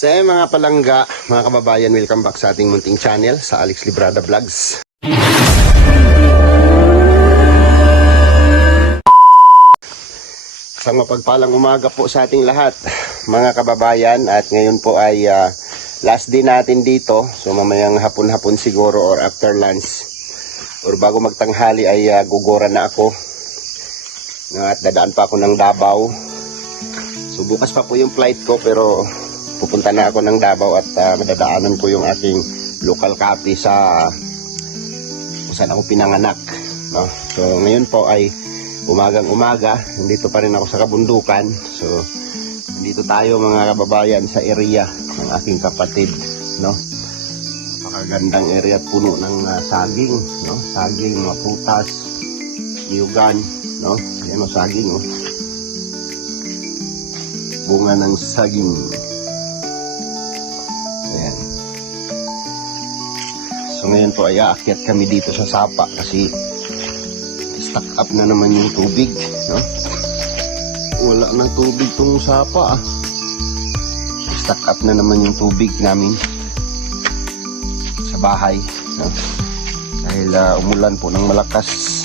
Sa mga palangga, mga kababayan, welcome back sa ating munting channel, sa Alex Librada Vlogs. Sa mapagpalang umaga po sa ating lahat, mga kababayan, at ngayon po ay last day natin dito. So mamayang hapon-hapon siguro or after lunch or bago magtanghali ay gugora na ako. At dadaan pa ako ng Davao. So bukas pa po yung flight ko, pero pupunta na ako ng Davao at madadaanan ko yung aking local coffee sa kung saan ako pinanganak, no? So ngayon po ay umagang umaga, nandito pa rin ako sa kabundukan. So nandito tayo mga kababayan sa area ng aking kapatid, no? Napakagandang area at puno ng saging, no? Saging, mga prutas, niyugan, no? Ayan o, saging, oh. Bunga ng saging. Ayan. So ngayon po ay aakyat kami dito sa Sapa kasi stock up na naman yung tubig, no? Wala nang tubig tong Sapa, ah. Stock up na naman yung tubig namin sa bahay, no? Dahil umulan po ng malakas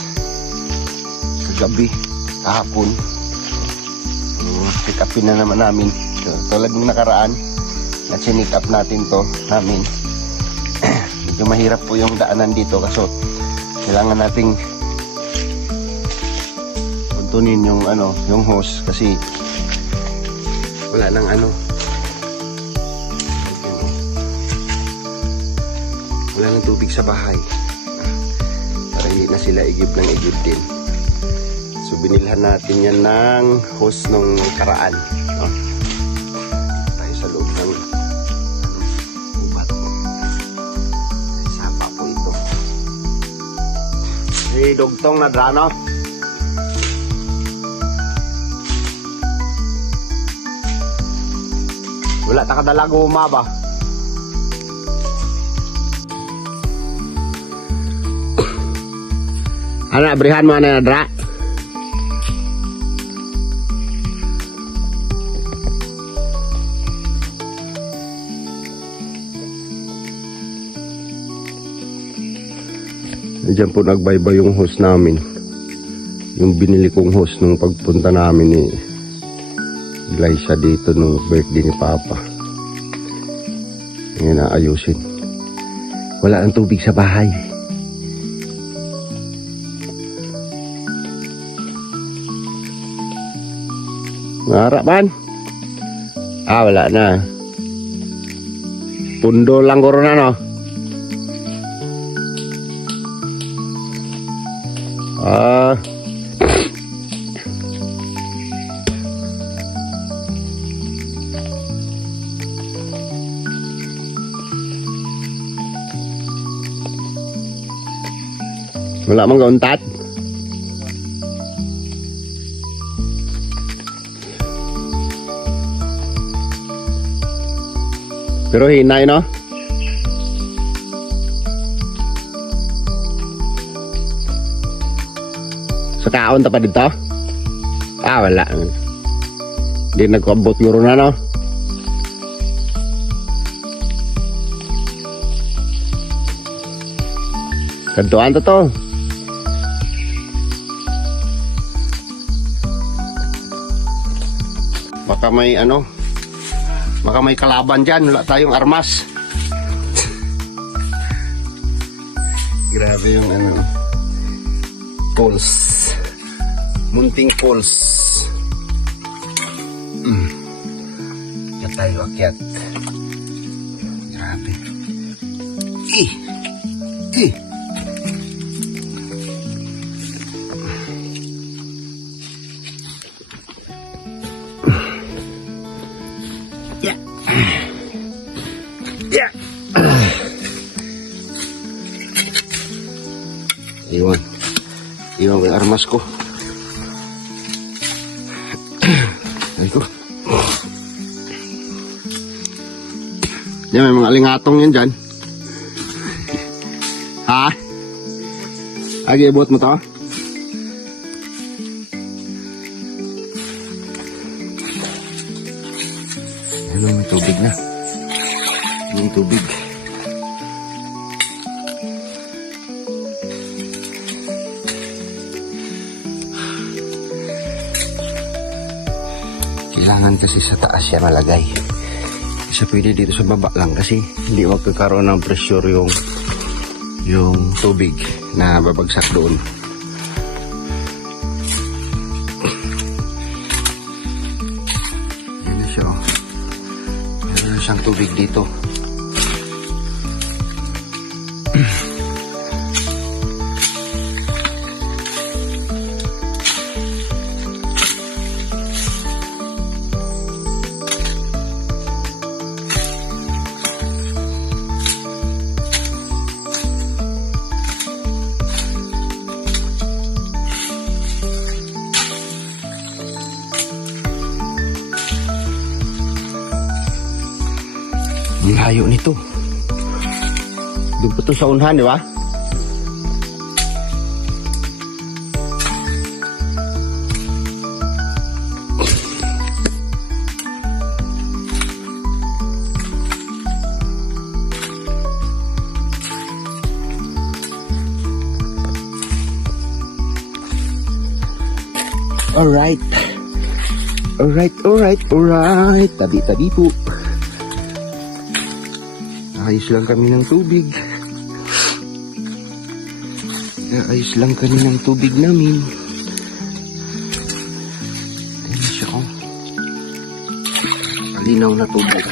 kagabi, kahapon. Pick upin na naman namin. So, tulad ng nakaraan na sinick up natin to namin. Medyo mahirap po yung daanan dito kasi kailangan nating tuntunin yung yung hose kasi wala nang wala nang tubig sa bahay. Para hindi na sila igib ng igib din. So binilhan natin yan ng hose nung karaan, no? Tayo sa loob ng ubat. Sapa po ito. Hey, dugtong na drano. Wala ta kadala guma ba? Ano, abrihan mo na dra? Diyan po nagbaybay yung hose namin. Yung binili kong hose nung pagpunta namin ni Glycia dito nung birthday ni Papa. Ngayon naayusin. Wala ang tubig sa bahay. Ngarap man? Wala na. Pundo lang korona, no? Wala mang gauntat. Pero hinay, no? Sa kaon ta pa dito? Wala. Hindi nagkabot guro na, no? Kantuan to. Baka may kalaban dyan. Wala tayong armas. Grabe yung poles. Munting poles. Akyat tayo, akyat. Grabe. Iwan ko yung armas ko. Ay ko. Yan, may mga alingatong yan dyan. Ha? Ibot mo to? Ano, may tubig na. Yung tubig. Kailangan kasi sa taas siya malagay. Isa pwede dito sa baba lang kasi hindi magkakaroon ng pressure yung tubig na babagsak doon. Yan na siya, oh. Meron na siyang tubig dito. Ang layo nito. Doon po ito sa unahan, di ba? Alright. Alright. Tabi po. Ayos lang kami ng tubig. Ayos lang kami ng tubig namin. Ayan siya, oh. Malinaw na tubig.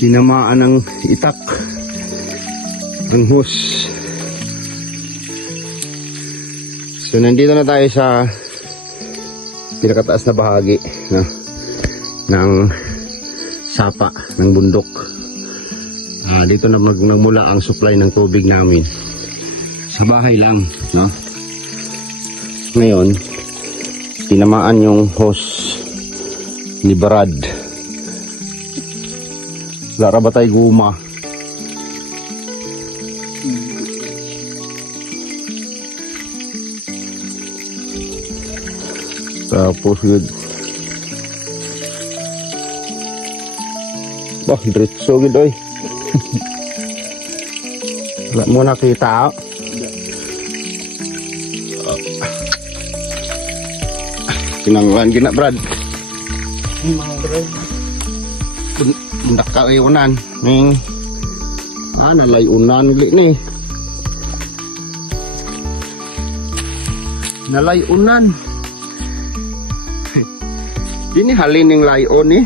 Tinamaan ng itak ang hose. So nandito na tayo sa pinakataas na bahagi, no, ng sapa ng bundok. Dito na nagmula ang supply ng tubig namin. Sa bahay lang, no? Ngayon tinamaan yung hose ni Brad. Lara ba tayo guma? Tapos yun. Bah, diretso yun oy. Wala mo nakita. Kinanglan gina Brad. Nakayunan ning nalayunan ulit ni nalayunan ini halin ning layon ni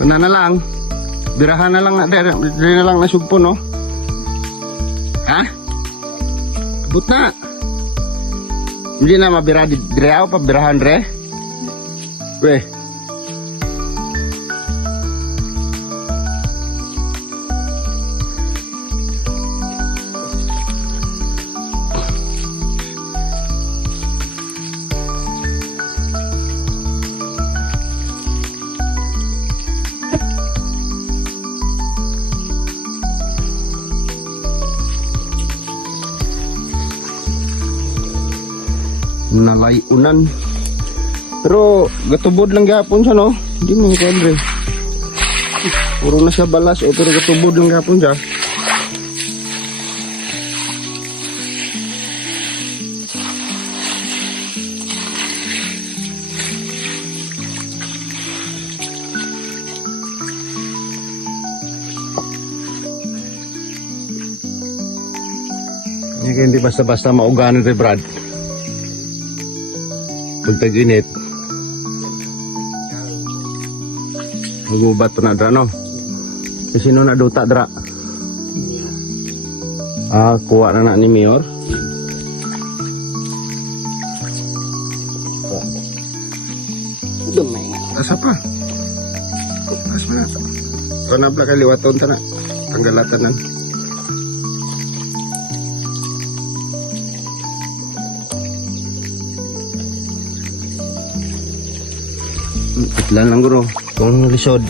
kana na lang birahan na lang dire na lang na sugpo no. Ha? Abot na. Hindi na mabira dire ako pabirahan re. Weh. nalayunan. Pero gatubod lang gapon siya, no? Hindi mo kwadre. Puro na siya balas, pero gatubod lang gapon siya. Hindi basta-basta mauganan rin, Brad. Pag tag-init, magubat na dra, no? Kasi no na duta dra. Kuha na ni Mayor. Dumay. Asa pa? Asa pa na? Nabla kaliwaton ta na. Tanggalatanan. Itlan lang guro. Kung lisod.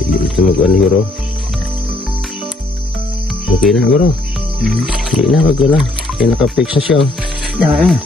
Hindi ito mag-ano guro. Okay na guro. Hindi na wag na. Kaya naka-fix na siya. Yan.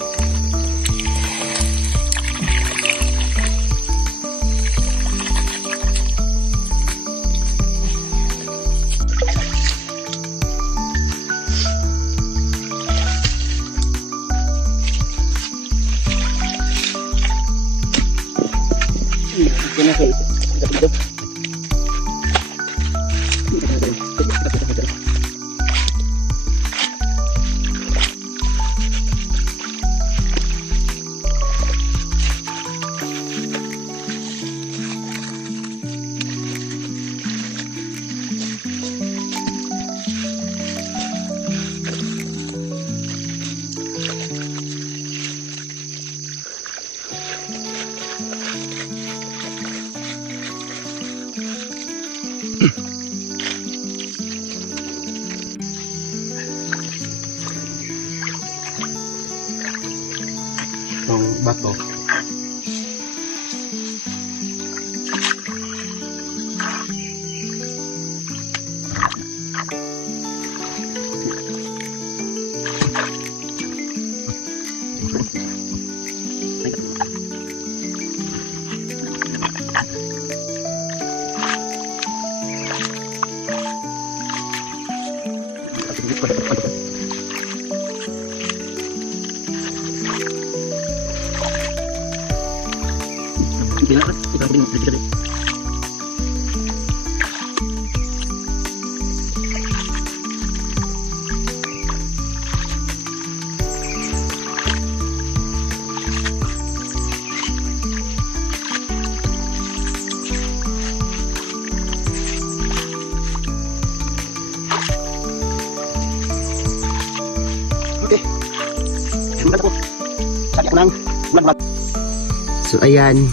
Itong bato. Okay. Sakit ko lang. So ayan,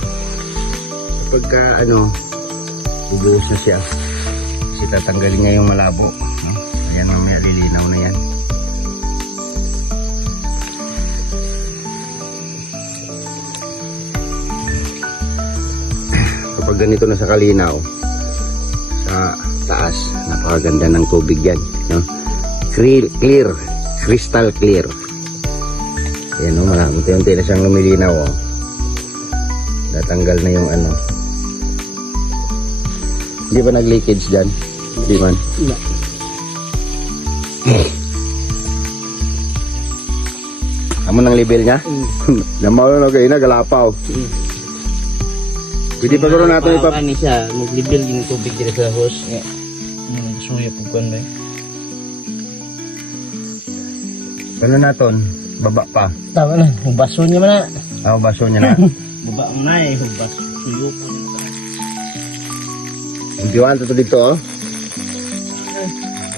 kapag bubuhos na siya, kasi tatanggalin niya yung malabo, no? Ayan ang may lilinaw na yan. Kapag ganito na sa kalinaw, sa taas, napakaganda ng tubig yan, no? Clear, crystal clear. Ayan, no? Unti-unti na siyang lumilinaw, oh. Natanggal na yung Hindi ba nag-leakage dyan? Hindi man. Wala. Amo ng level niya? Namaw na kayo na, galapaw. Pwede pa gano'n natin ipap... Ano siya, mag-level yung tubig dito sa hose. Suya po kwan ba? Ano natin? Baba pa. Tama na, hubaso niya man na. Baso niya na. Baba mo na eh, hubaso. Suyo po niya. Hindi ito dito, oh.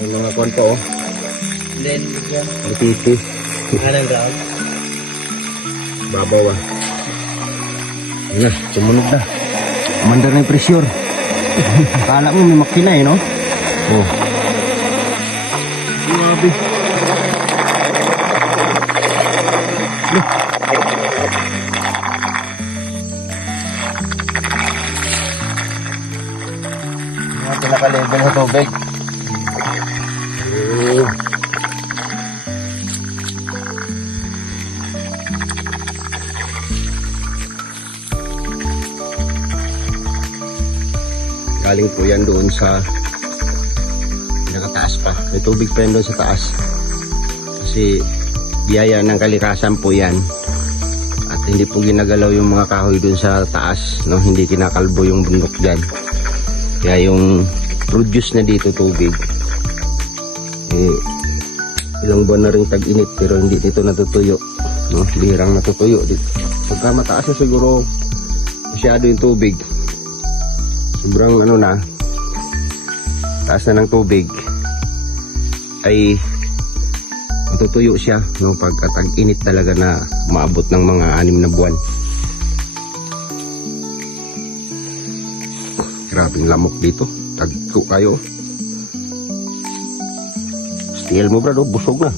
Yung mga kwan po, oh. Then, yan. Matiti. Anong ground? Babaw, ah. Ayan, sumunod na. Mandar na yung pressure. Akala mo may makina, eh, no? Oh. Grabe. Pinaka-level ng tubig. Galing po yan doon sa nakataas pa. May tubig pa yan doon sa taas. Kasi biyaya ng kalikasan po yan. At hindi po ginagalaw yung mga kahoy doon sa taas. No? Hindi kinakalbo yung bundok dyan. Kaya yung produce na dito tubig. Ilang buwan na rin tag-init pero hindi dito natutuyo. No? Bihirang natutuyo dito. Pagka mataas na siguro masyado yung tubig. Sobrang ano na, taas na ng tubig ay matutuyo siya, no? Pagka tag-init talaga na maabot ng mga 6 na buwan. Grabing lamok dito, tagko kayo. Steel mo brado, busog na.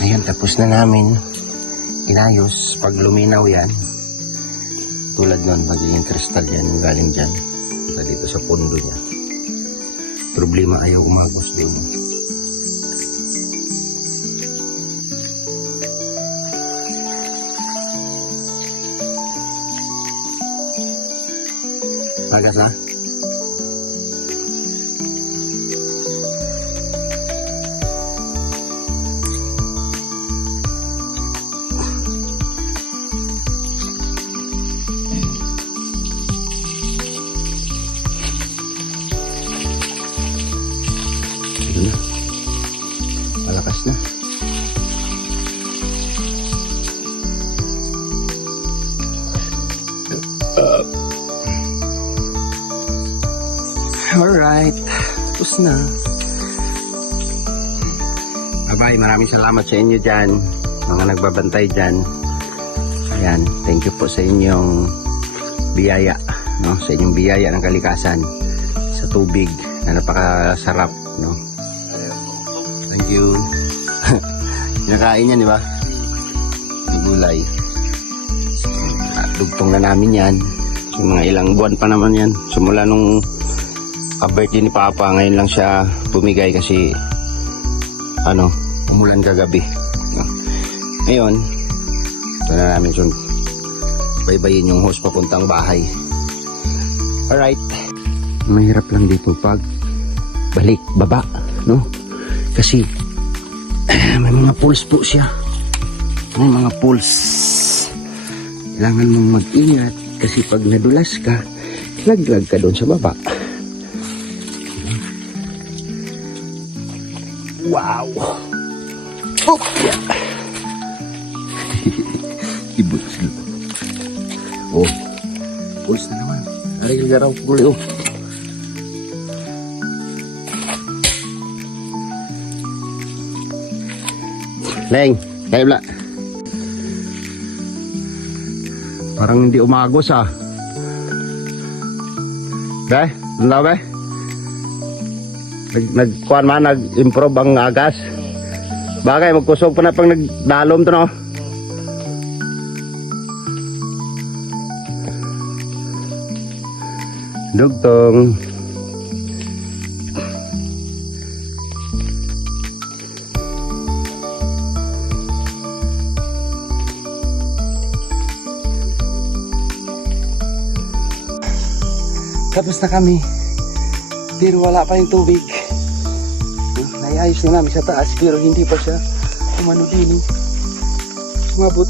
Ayan, tapos na namin inayos. Pag luminaw yan, tulad nun, magiging kristal yan yung galing dyan dito sa pondo niya. Problema ayaw umagos din. Pagas na? Malakas na. Alright, tapos na. Bye-bye, maraming salamat sa inyo dyan, mga nagbabantay dyan. Ayan, thank you po sa inyong biyaya, no? Sa inyong biyaya ng kalikasan sa tubig na napakasarap, no? Thank you. Kinakain yan, di ba? Gulay. Dugtong na namin yan. So, mga ilang buwan pa naman yan. Simula nung birthday ni Papa, ngayon lang siya bumigay kasi umulan kagabi. No? Ngayon, ito na namin siya baybayin yung hose papuntang bahay. Alright. Mahirap lang dito pag balik, baba, no? Kasi may mga pools po siya. May mga pools. Kailangan mong mag-ingat kasi pag nadulas ka, laglag ka doon sa baba. Wow! Oh! Yeah. Ibot sila. Oh, pools na naman. Ay, garaw po ulit. Oh. Leng, kayo bla. Parang hindi umagos ah. Be, tanda be? Nagkuhan man, nag-improve ang agas. Bagay, magkusog pa na pang nagdalom to no. Dugtong. Tapos na kami, pero wala pa yung tubig. Naiayos na namin sa taas pero hindi pa siya umano din. Umabot.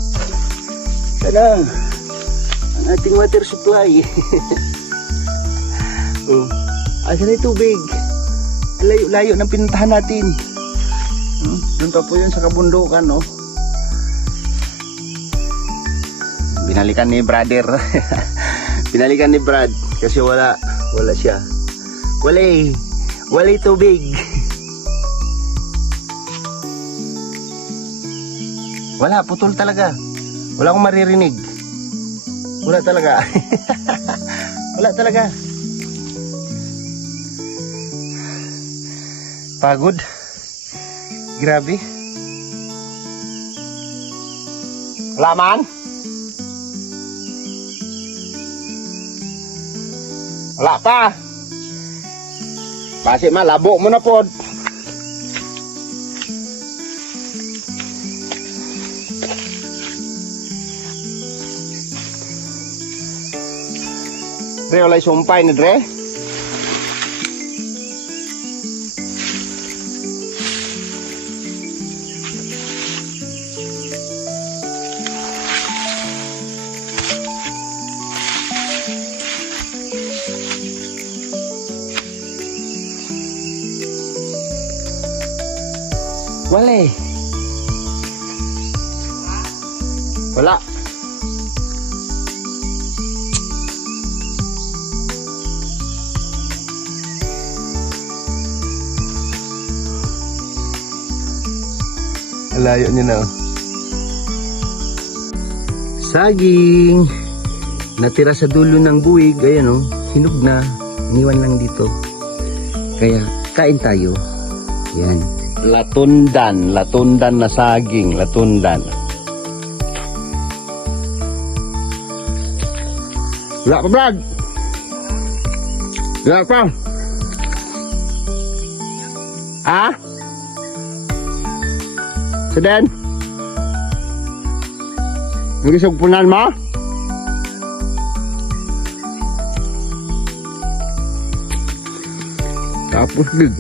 Kaya ang ating water supply. Oh, asa na yung tubig? Layo-layo ng pinuntahan natin. Doon pa po yun sa kabundukan, no? Binalikan ni brother. Binalikan ni Brad kasi wala siya. Wala tubig. Wala, putol talaga. Wala akong maririnig. Wala talaga. Wala talaga. Pagod. Grabe. Wala man? Wala pa. Basi malabo mo na po. Dre, walay sumpay ni Dre. Wala eh. Wala. Layo niya na. Saging. Natira sa dulo ng buwig. Ayan o. Hinog na. Iniwan lang dito. Kaya kain tayo. Yan. Latundan. Latundan na saging. Latundan. Wala pa, Brad. Wala pa. Ah? Seden? Nagisog punan mo? Tapos dig.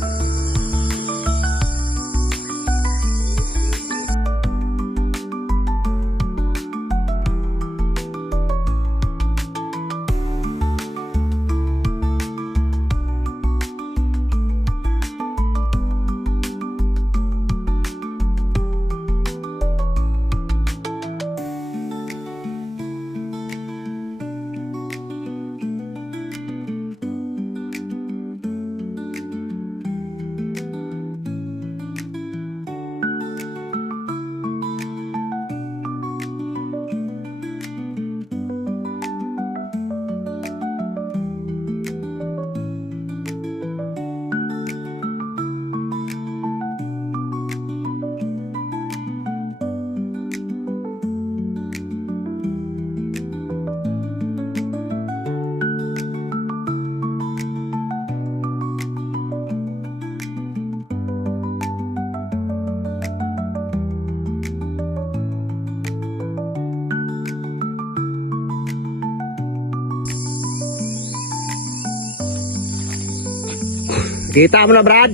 Kita mo na, Brad.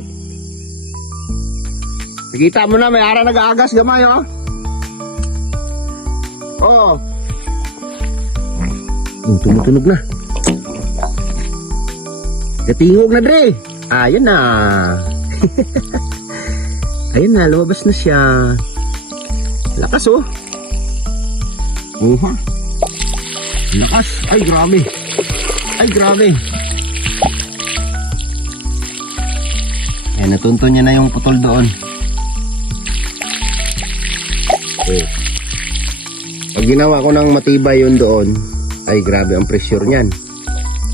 Kita mo na, may ara nag-aagas gamay, oh. Oo. Tumutunog na. Katingog na, Dre. Ayun na. Ayun na, lumabas na siya. Lakas, oh. Lakas. Ay, grabe. Ay, grabe. Ayan, natunto niya na yung putol doon. Okay. Pag ginawa ko ng matibay yun doon, ay grabe ang pressure niyan.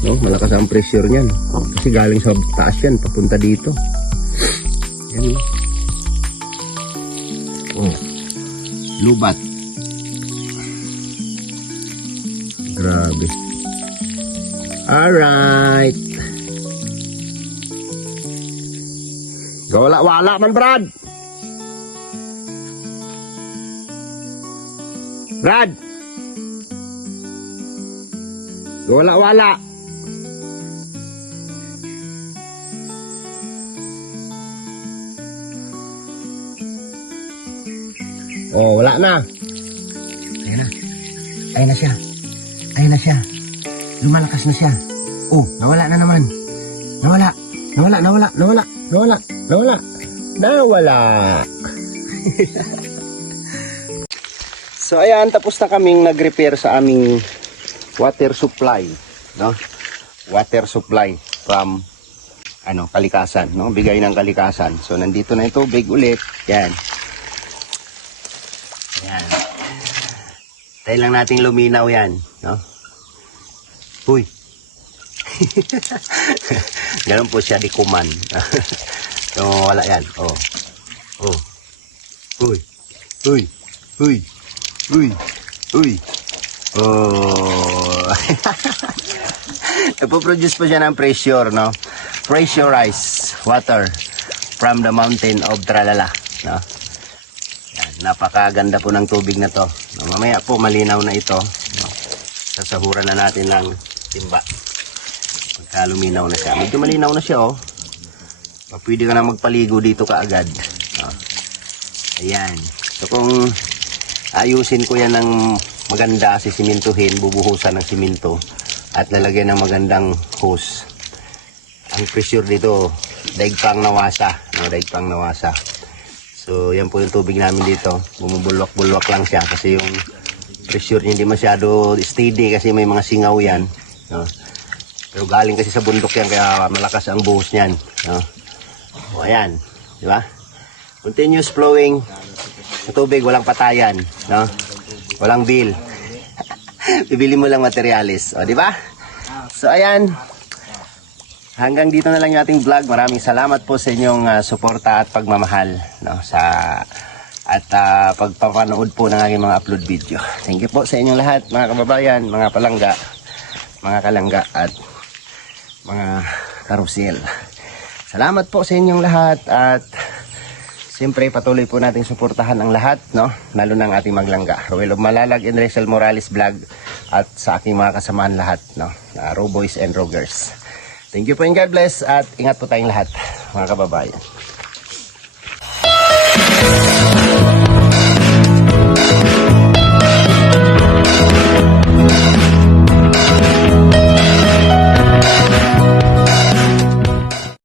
No? Malakas ang pressure niyan. Kasi galing sa taas yan, papunta dito. Yan. Oh. Lubat. Grabe. Alright. Wala man, Brad. Brad. Wala. Oh, wala na. Ayan na. Ayan na siya. Ayan na siya. Lumalakas na siya. Oh, nawala na naman. Nawala. So ayan, tapos na kaming nag-repair sa aming water supply, no? Water supply from Kalikasan, no? Bigay ng Kalikasan. So nandito na ito, big ulit. Yan. Yan. Tayo lang nating luminaw yan, no? Uy. Ganun po siya di kuman. So wala yan. Oh. Uy. Uy. Oh. Nagpo-produce po siya ng pressure, no? Pressurized water from the mountain of Tralala, no? Yan, napakaganda po ng tubig na to. No, mamaya po malinaw na ito. No? Sasahuran na natin ng timba. Pagka luminaw na siya. Medyo malinaw na siya, oh. Pwede ka na magpaligo dito kaagad. No? Ayan. So kung ayusin ko yan ng maganda, sisimintuhin, bubuhusan ng siminto at lalagyan ng magandang hose. Ang pressure dito, daig pang nawasa, no, daig pang nawasa. So yan po yung tubig namin dito. Bumubulwak-bulwak lang siya kasi yung pressure niya hindi masyado steady kasi may mga singaw yan, no. Pero galing kasi sa bundok yan kaya malakas ang buhos niyan, no. O ayan, di ba? Continuous flowing sa tubig, walang patayan, no? Walang bill. Bibili mo lang materialis, o di ba? So ayan. Hanggang dito na lang yung ating vlog. Maraming salamat po sa inyong suporta at pagmamahal, no, sa at pagpapanood po ng aking mga upload video. Thank you po sa inyong lahat, mga kababayan, mga palangga, mga kalangga at mga karusel. Salamat po sa inyong lahat at siyempre patuloy po nating suportahan ang lahat, no? Lalo ng ating maglangga. Roel of Malalag and Rachel Morales Vlog at sa aking mga kasamaan lahat, no? Roboys and Rogers. Thank you po and God bless at ingat po tayong lahat, mga kababayan.